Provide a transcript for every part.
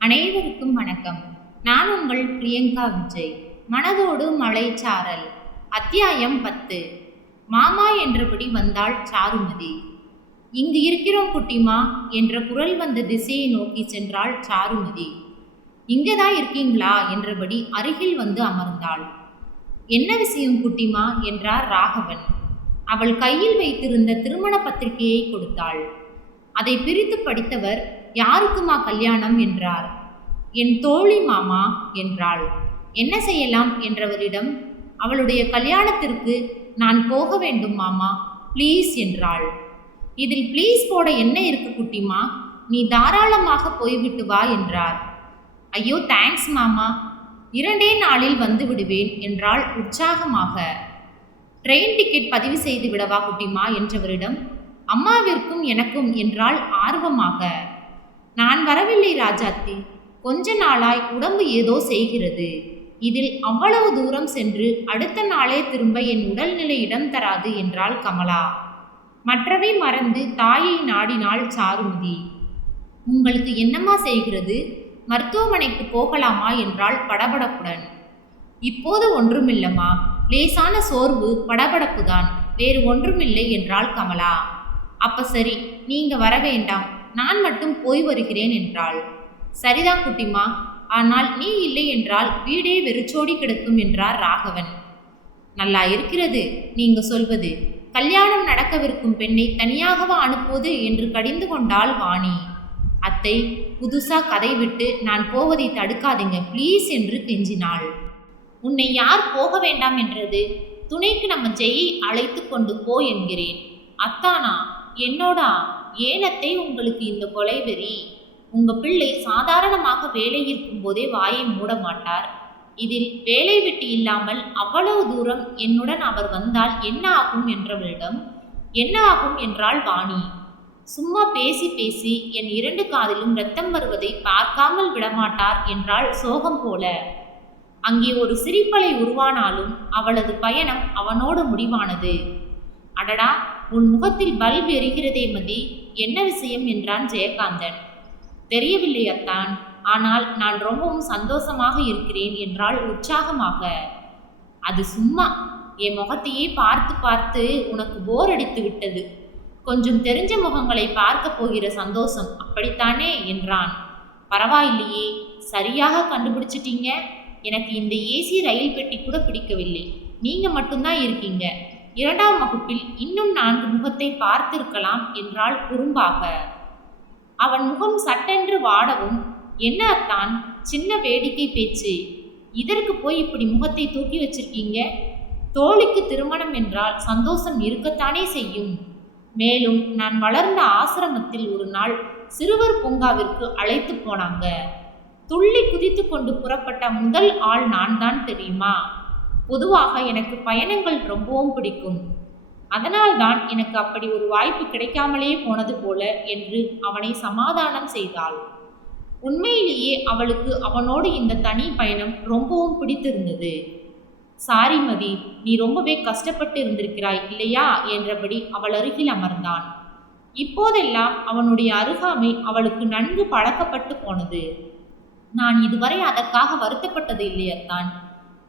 அனைவருக்கும் வணக்கம். நான் உங்கள் பிரியங்கா விஜய். மனதோடு மலைச்சாரல் அத்தியாயம் பத்து. மாமா என்றபடி வந்தாள் சாருமதி. இங்கு இருக்கிறோம் குட்டிமா என்ற குரல் வந்த திசையை நோக்கி சென்றாள் சாருமதி. இங்கேதான் இருக்கீங்களா என்றபடி அருகில் வந்து அமர்ந்தாள். என்ன விஷயம் குட்டிமா? என்றார் ராகவன். அவள் கையில் வைத்திருந்த திருமண பத்திரிகையை கொடுத்தாள். அதை பிரித்து படித்தவர் யாருக்குமா கல்யாணம் என்றார். என் தோழி மாமா என்றாள். என்ன செய்யலாம்? என்றவரிடம் அவளுடைய கல்யாணத்திற்கு நான் போக வேண்டும் மாமா ப்ளீஸ் என்றாள். இதில் ப்ளீஸ் போட என்ன இருக்கு குட்டிமா? நீ தாராளமாக போய்விட்டு வா என்றார். ஐயோ தேங்க்ஸ் மாமா. இரண்டே நாளில் வந்து விடுவேன் என்றாள் உற்சாகமாக. ட்ரெயின் டிக்கெட் பதிவு செய்து விடவா குட்டிமா? என்றவரிடம் அம்மாவிற்கும் எனக்கும் என்றால் ஆர்வமாக. நான் வரவில்லை ராஜாத்தி. கொஞ்ச நாளாய் உடம்பு ஏதோ செய்கிறது. இதில் அவ்வளவு தூரம் சென்று அடுத்த நாளே திரும்ப என் உடல்நிலை இடம் தராது என்றாள் கமலா. மற்றவை மறந்து தாயை நாடினாள் சாருமதி. உங்களுக்கு என்னம்மா செய்கிறது? மருத்துவமனைக்கு போகலாமா? என்றாள் படபடப்புடன். இப்போது ஒன்றுமில்லம்மா. லேசான சோர்வு படபடப்பு தான் வேறு ஒன்றுமில்லை என்றாள் கமலா. அப்ப சரி நீங்க வர வேண்டாம். நான் மட்டும் போய் வருகிறேன் என்றாள். சரிதான் குட்டிமா ஆனால் நீ இல்லை என்றால் வீடே வெறிச்சோடி கிடக்கும் என்றார் ராகவன். நல்லா இருக்கிறது நீங்க சொல்வது. கல்யாணம் நடக்கவிருக்கும் பெண்ணை தனியாகவா அனுப்புவது என்று கடிந்து கொண்டாள் வாணி. அத்தை புதுசா கதை விட்டு நான் போவதை தடுக்காதீங்க ப்ளீஸ் என்று கெஞ்சினாள். உன்னை யார் போக வேண்டாம் என்றது? துணைக்கு நம்ம ஜெயை அழைத்து கொண்டு போ என்கிறேன். அத்தானா என்னோடா? ஏனத்தை உங்களுக்கு இந்த கொலை வெறி உங்க பிள்ளை சாதாரணமாக வேலை இருக்கும் போதே வாயை மூட மாட்டார். இதில் வேலை வெட்டி இல்லாமல் அவ்வளவு தூரம் என்னுடன் அவர் வந்தால் என்ன ஆகும் என்றவளிடம் என்ன ஆகும் என்றாள் வாணி. சும்மா பேசி பேசி என் இரண்டு காதிலும் ரத்தம் வருவதை பார்க்காமல் விடமாட்டார் என்றாள் சோகம் போல. அங்கே ஒரு சிரிப்பலை உருவானாலும் அவளது பயணம் அவனோடு முடிவானது. அடடா உன் முகத்தில் பல்ப் எரிகிறதே மதி. என்ன விஷயம் என்றான் ஜெயகாந்தன். தெரியவில்லை அத்தான் ஆனால் நான் ரொம்பவும் சந்தோஷமாக இருக்கிறேன் என்றாள் உற்சாகமாக. அது சும்மா என் முகத்தையே பார்த்து பார்த்து உனக்கு போர் அடித்து விட்டது. கொஞ்சம் தெரிஞ்ச முகங்களை பார்க்க போகிற சந்தோஷம் அப்படித்தானே என்றான். பரவாயில்லையே சரியாக கண்டுபிடிச்சிட்டீங்க. எனக்கு இந்த ஏசி ரயில் பெட்டி கூட பிடிக்கவில்லை. நீங்க மட்டும்தான் இருக்கீங்க. இரண்டாம் வகுப்பில் இன்னும் நான்கு முகத்தை பார்த்திருக்கலாம் என்றாள் குறும்பாக. அவன் முகம் சட்டென்று வாடவும் என்ன அத்தான் சின்ன வேடிக்கை பேச்சு. இதற்கு போய் இப்படி முகத்தை தூக்கி வச்சிருக்கீங்க? தோழிக்கு திருமணம் என்றால் சந்தோஷம் இருக்கத்தானே செய்யும். மேலும் நான் வளர்ந்த ஆசிரமத்தில் ஒரு நாள் சிறுவர் பூங்காவிற்கு அழைத்து போனாங்க. துள்ளி குதித்து கொண்டு புறப்பட்ட முதல் ஆள் நான் தான் தெரியுமா? பொதுவாக எனக்கு பயணங்கள் ரொம்பவும் பிடிக்கும். அதனால்தான் எனக்கு அப்படி ஒரு வாய்ப்பு கிடைக்காமலே போனது போல என்று அவனை சமாதானம் செய்தாள். உண்மையிலேயே அவளுக்கு அவனோடு இந்த தனி பயணம் ரொம்பவும் பிடித்திருந்தது. சாரி மதி நீ ரொம்பவே கஷ்டப்பட்டு இருந்திருக்கிறாய் இல்லையா? என்றபடி அவள் அருகில் அமர்ந்தான். இப்போதெல்லாம் அவனுடைய அருகாமை அவளுக்கு நன்கு பழக்கப்பட்டு போனது. நான் இதுவரை அதற்காக வருத்தப்பட்டது இல்லையத்தான்.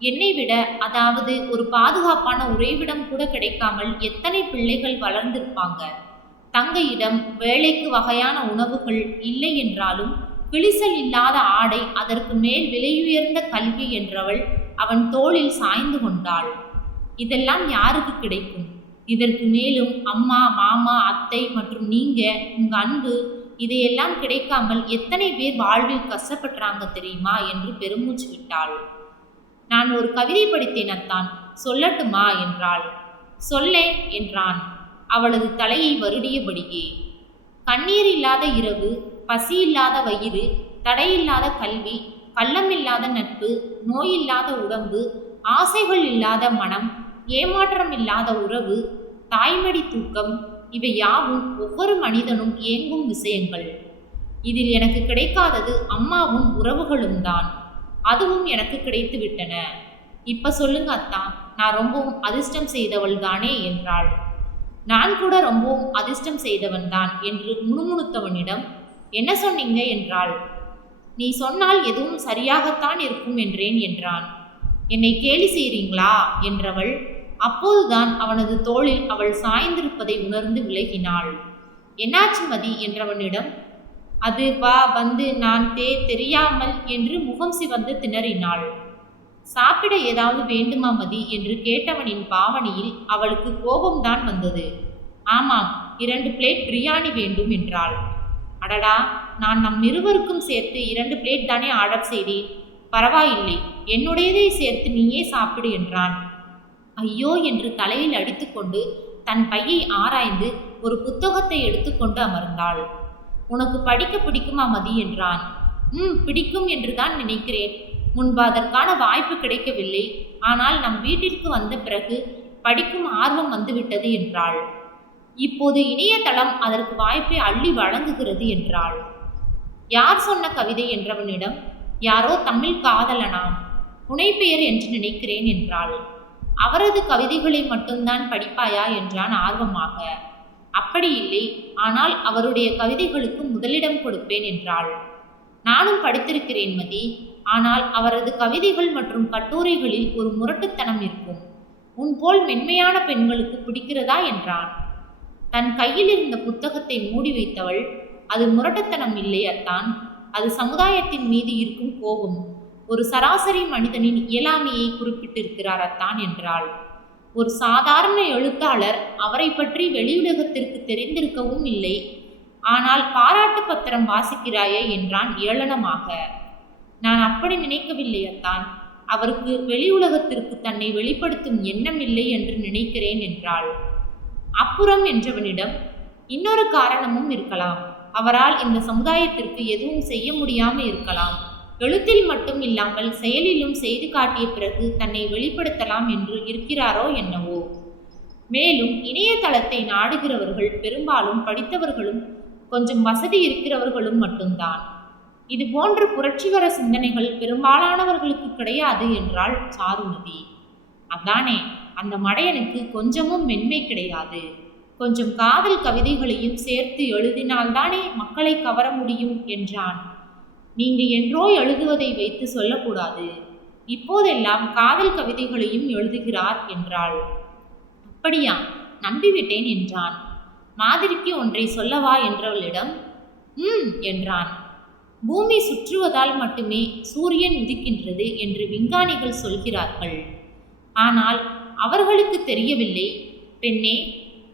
என்னை விட அதாவது ஒரு பாதுகாப்பான உறைவிடம் கூட கிடைக்காமல் எத்தனை பிள்ளைகள் வளர்ந்திருப்பாங்க? தங்கையிடம் வேலைக்கு வகையான உணவுகள் இல்லை என்றாலும் கிழிசல் இல்லாத ஆடை அதற்கு மேல் விலையுயர்ந்த கல்வி என்றவள் அவன் தோளில் சாய்ந்து கொண்டாள். இதெல்லாம் யாருக்கு கிடைக்கும்? இதற்கு மேலும் அம்மா மாமா அத்தை மற்றும் நீங்க உங்க அன்பு இதையெல்லாம் கிடைக்காமல் எத்தனை பேர் வாழ்வில் கஷ்டப்படுறாங்க தெரியுமா? என்று பெருமூச்சு விட்டாள். நான் ஒரு கவிதை படித்தேன் அத்தான் சொல்லட்டுமா என்றாள். சொல்லேன் என்றான் அவளது தலையை வருடியபடியே. கண்ணீர் இல்லாத இரவு பசி இல்லாத வயிறு தடையில்லாத கல்வி கள்ளமில்லாத நட்பு நோயில்லாத உடம்பு ஆசைகள் இல்லாத மனம் ஏமாற்றம் இல்லாத உறவு தாய்மடி தூக்கம் இவை யாவும் ஒவ்வொரு மனிதனும் ஏங்கும் விஷயங்கள். இதில் எனக்கு கிடைக்காதது அம்மாவும் உறவுகளும் தான் அதுவும் எனக்கு கிடைத்து விட்டன. இப்ப சொல்லுங்க அத்தா நான் ரொம்பவும் அதிர்ஷ்டம் செய்தவள் தானே என்றாள். நான் கூட ரொம்பவும் அதிர்ஷ்டம் செய்தவன் தான் என்று முணுமுணுத்தவனிடம் என்ன சொன்னீங்க? என்றாள். நீ சொன்னால் எதுவும் சரியாகத்தான் இருக்கும் என்றேன் என்றான். என்னை கேலி செய்கிறீங்களா என்றவள் அப்போதுதான் அவனது தோளில் அவள் சாய்ந்திருப்பதை உணர்ந்து விலகினாள். என்னாச்சு மதி? என்றவனிடம் அது வா வந்து நான் தே தெரியாமல் என்று முகம் சிவந்து திணறினாள். சாப்பிட ஏதாவது வேண்டுமா மதி? என்று கேட்டவனின் பாவனையில் அவளுக்கு கோபம்தான் வந்தது. ஆமாம் இரண்டு பிளேட் பிரியாணி வேண்டும் என்றாள். அடடா நான் நம் இருவருக்கும் சேர்த்து இரண்டு பிளேட் தானே ஆர்டர் செய்தேன். பரவாயில்லை என்னுடையதை சேர்த்து நீயே சாப்பிடு என்றான். ஐயோ என்று தலையில் அடித்துக்கொண்டு தன் பையை ஆராய்ந்து ஒரு புத்தகத்தை எடுத்துக்கொண்டு அமர்ந்தாள். உனக்கு படிக்க பிடிக்குமா மதி என்றான். ம் பிடிக்கும் என்று தான் நினைக்கிறேன். முன்பு அதற்கான வாய்ப்பு கிடைக்கவில்லை. ஆனால் நம் வீட்டிற்கு வந்த பிறகு படிக்கும் ஆர்வம் வந்துவிட்டது என்றாள். இப்போது இணையதளம் அதற்கு வாய்ப்பை அள்ளி வழங்குகிறது என்றாள். யார் சொன்ன கவிதை என்றவனிடம் யாரோ தமிழ் காதலனாம் புனைப்பெயர் என்று நினைக்கிறேன் என்றாள். அவரது கவிதைகளை மட்டும்தான் படிப்பாயா? என்றான் ஆர்வமாக. அப்படி இல்லை ஆனால் அவருடைய கவிதைகளுக்கு முதலிடம் கொடுப்பேன் என்றாள். நானும் படித்திருக்கிறேன் மதி ஆனால் அவரது கவிதைகள் மற்றும் கட்டுரைகளில் ஒரு முரட்டுத்தனம் இருக்கும். உன் போல் மென்மையான பெண்களுக்கு பிடிக்கிறதா என்றான். தன் கையில் இருந்த புத்தகத்தை மூடி வைத்தவள் அது முரட்டுத்தனம் இல்லை அத்தான் அது சமுதாயத்தின் மீது இருக்கும் கோபம். ஒரு சராசரி மனிதனின் இயலாமையை குறிப்பிட்டிருக்கிறார் அத்தான் என்றாள். ஒரு சாதாரண எழுத்தாளர் அவரை பற்றி வெளியுலகத்திற்கு தெரிந்திருக்கவும் இல்லை. ஆனால் பாராட்டு பத்திரம் வாசிக்கிறாயே என்றான் ஏளனமாக. நான் அப்படி நினைக்கவில்லை அத்தான். அவருக்கு வெளியுலகத்திற்கு தன்னை வெளிப்படுத்தும் எண்ணம் இல்லை என்று நினைக்கிறேன் என்றாள். அப்புறம் என்றவனிடம் இன்னொரு காரணமும் இருக்கலாம். அவரால் இந்த சமுதாயத்திற்கு எதுவும் செய்ய முடியாமல் இருக்கலாம். எழுத்தில் மட்டும் இல்லாமல் செயலிலும் செய்து காட்டிய பிறகு தன்னை வெளிப்படுத்தலாம் என்று இருக்கிறாரோ என்னவோ. மேலும் இணையதளத்தை நாடுகிறவர்கள் பெரும்பாலும் படித்தவர்களும் கொஞ்சம் வசதி இருக்கிறவர்களும் மட்டும்தான். இது போன்ற புரட்சிகர சிந்தனைகள் பெரும்பாலானவர்களுக்கு கிடையாது என்றாள் சாருமதி அதானே அந்த மடையனுக்கு கொஞ்சமும் மென்மை கிடையாது. கொஞ்சம் காதல் கவிதைகளையும் சேர்த்து எழுதினால்தானே மக்களை கவர முடியும் என்றான். நீங்க என்றோ எழுதுவதை வைத்து சொல்லக்கூடாது. இப்போதெல்லாம் காதல் கவிதைகளையும் எழுதுகிறார் என்றாள். அப்படியா நம்பிவிட்டேன் என்றான். மாதிரிக்கு ஒன்றை சொல்லவா? என்றவளிடம் ம் என்றான். பூமி சுற்றுவதால் மட்டுமே சூரியன் உதிக்கின்றது என்று விஞ்ஞானிகள் சொல்கிறார்கள். ஆனால் அவர்களுக்கு தெரியவில்லை. பெண்ணே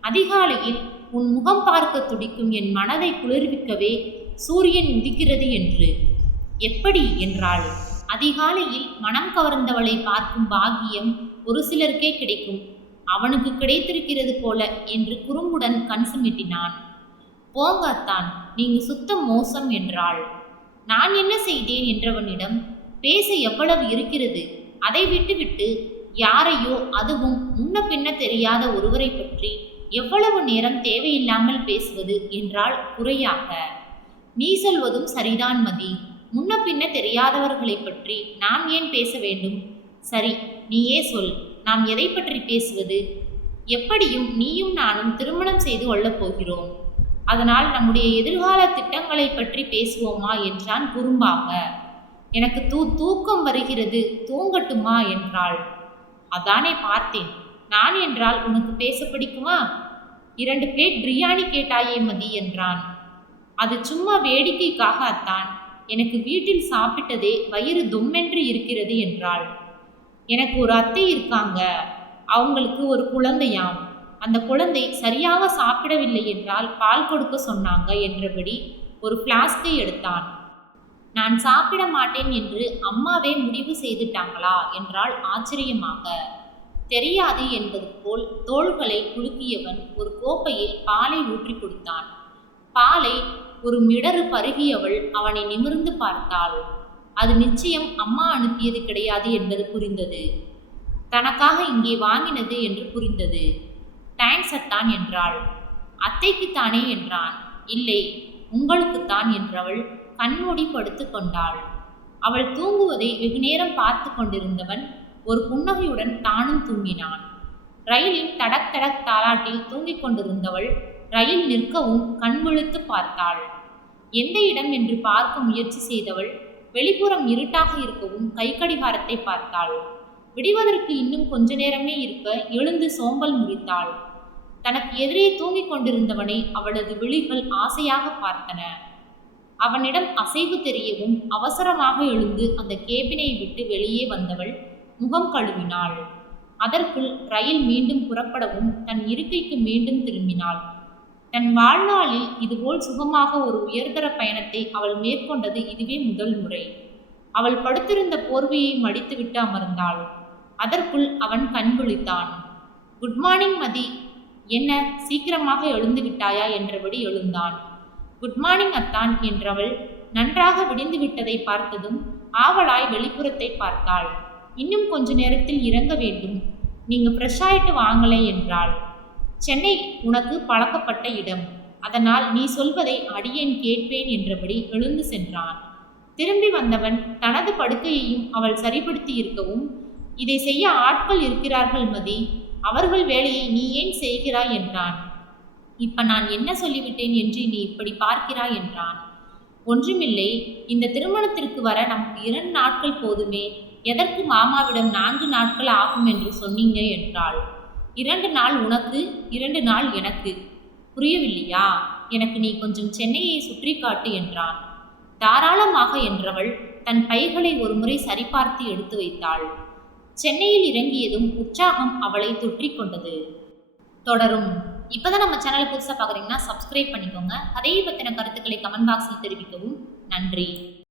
அதிகாலையில் உன் முகம் பார்க்க துடிக்கும் என் மனதை குளிர்விக்கவே சூரியன் உதிக்கிறது என்று. எப்படி என்றாள்? அதிகாலையில் மனம் கவர்ந்தவளை பார்க்கும் பாக்கியம் ஒரு சிலருக்கே கிடைக்கும். அவனுக்கு கிடைத்திருக்கிறது போல என்று குறும்புடன் கண் சுமிட்டினான். போங்காத்தான் நீங்க சுத்தம் மோசம் என்றாள். நான் என்ன செய்தேன்? என்றவனிடம் பேச எவ்வளவு இருக்கிறது? அதை விட்டுவிட்டு யாரையோ அதுவும் முன்ன பின்ன தெரியாத ஒருவரை பற்றி எவ்வளவு நேரம் தேவையில்லாமல் பேசுவது? என்றால் குறையாக. நீ சொல்வதும் சரிதான் மதி. முன்ன பின்ன தெரியாதவர்களை பற்றி நாம் ஏன் பேச வேண்டும்? சரி நீயே சொல். நாம் எதை பற்றி பேசுவது? எப்படியும் நீயும் நானும் திருமணம் செய்து கொள்ளப் போகிறோம். அதனால் நம்முடைய எதிர்கால திட்டங்களை பற்றி பேசுவோமா என்றான் குறும்பாக. எனக்கு தூ தூக்கம் வருகிறது தூங்கட்டுமா என்றாள். அதானே பார்த்தேன். நான் என்றால் உனக்கு பேச பிடிக்குமா? இரண்டு பிளேட் பிரியாணி கேட்டாயே மதி என்றான். அது சும்மா வேடிக்கைக்காக அத்தான். எனக்கு வீட்டில் சாப்பிட்டதே வயிறு தும்மென்று இருக்கிறது என்றாள். எனக்கு ஒரு அத்தை இருக்காங்க. அவங்களுக்கு ஒரு குழந்தையாம். அந்த குழந்தை சரியாக சாப்பிடவில்லை என்றால் பால் கொடுக்க சொன்னாங்க என்றபடி ஒரு பிளாஸ்கை எடுத்தான். நான் சாப்பிட மாட்டேன் என்று அம்மாவே முடிவு செய்துட்டாங்களா என்றால் ஆச்சரியமாக. தெரியாது என்பது போல் தோள்களை குலுக்கியவன் ஒரு கோப்பையில் பாலை ஊற்றி கொடுத்தான். பாலை ஒரு மிடறு பருகியவள் அவனை நிமிர்ந்து பார்த்தாள். அது நிச்சயம் அம்மா அனுப்பியது கிடையாது என்பது புரிந்தது. தனக்காக இங்கே வாங்கினது என்று புரிந்தது. தேங்க்ஸ் அத்தான் என்றாள். அத்தைக்குத்தானே என்றான். இல்லை உங்களுக்குத்தான் என்றவள் கண்மூடி படுத்து கொண்டாள். அவள் தூங்குவதை வெகுநேரம் பார்த்து கொண்டிருந்தவன் ஒரு புன்னகையுடன் தானும் தூங்கினான். ரயிலின் தடக் தடக் தாலாட்டில் தூங்கிக் கொண்டிருந்தவள் ரயில் நிற்கவும் கண்விழுத்து பார்த்தாள். எந்த இடம்? என்று பார்க்க முயற்சி செய்தவள் வெளிப்புறம் இருட்டாக இருக்கவும் கை கடிகாரத்தை பார்த்தாள். விடிவதற்கு இன்னும் கொஞ்ச நேரமே இருக்க எழுந்து சோம்பல் முறித்தாள். தனக்கு எதிரே தூங்கிக் கொண்டிருந்தவனை அவளது விழிகள் ஆசையாக பார்த்தன. அவனிடம் அசைவு தெரியவும் அவசரமாக எழுந்து அந்த கேபினை விட்டு வெளியே வந்தவள் முகம் கழுவினாள். அதற்குள் ரயில் மீண்டும் புறப்படவும் தன் இருக்கைக்கு மீண்டும் திரும்பினாள். தன் வாழ்நாளில் இதுபோல் சுகமாக ஒரு உயர்தர பயணத்தை அவள் மேற்கொண்டது இதுவே முதல் முறை. அவள் படுத்திருந்த போர்வையை மடித்துவிட்டு அமர்ந்தாள். அதற்குள் அவன் கண் விழித்தான். Good morning Mathi. என்ன சீக்கிரமாக எழுந்து விட்டாயா? என்றபடி எழுந்தான். குட் மார்னிங் அத்தான் என்றவள் நன்றாக விடிந்து விட்டதை பார்த்ததும் ஆவலாய் வெளிப்புறத்தை பார்த்தாள். இன்னும் கொஞ்ச நேரத்தில் இறங்க வேண்டும். நீங்க ஃப்ரெஷ் ஆயிட்டு வாங்களே என்றாள். சென்னை உனக்கு பழக்கப்பட்ட இடம். அதனால் நீ சொல்வதை அடியேன் கேட்பேன் என்றபடி எழுந்து சென்றான். திரும்பி வந்தவன் தனது படுக்கையையும் அவள் சரிபடுத்தி இருக்கவும் இதை செய்ய ஆட்கள் இருக்கிறார்கள் மதி அவர்கள் வேலையை நீ ஏன் செய்கிறாய்? என்றான். இப்ப நான் என்ன சொல்லிவிட்டேன் என்று நீ இப்படி பார்க்கிறாய்? என்றான். ஒன்றுமில்லை இந்த திருமணத்திற்கு வர நமக்கு இரண்டு நாட்கள் போதுமே எதற்கு மாமாவிடம் நான்கு நாட்கள் ஆகும் என்று சொன்னீங்க? என்றாள். இரண்டு நாள் உனக்கு இரண்டு நாள் எனக்கு. புரியவில்லையா? எனக்கு நீ கொஞ்சம் சென்னையை சுற்றி காட்டு என்றான். தாராளமாக என்றவள் தன் பைகளை ஒருமுறை சரிபார்த்து எடுத்து வைத்தாள். சென்னையில் இறங்கியதும் உற்சாகம் அவளை தொற்றிக் கொண்டது. தொடரும். இப்போதான் நம்ம சேனலை புதுசாக பார்க்குறீங்கன்னா சப்ஸ்கிரைப் பண்ணிக்கோங்க. கதையை பற்றின கருத்துக்களை கமெண்ட் பாக்ஸில் தெரிவிக்கவும். நன்றி.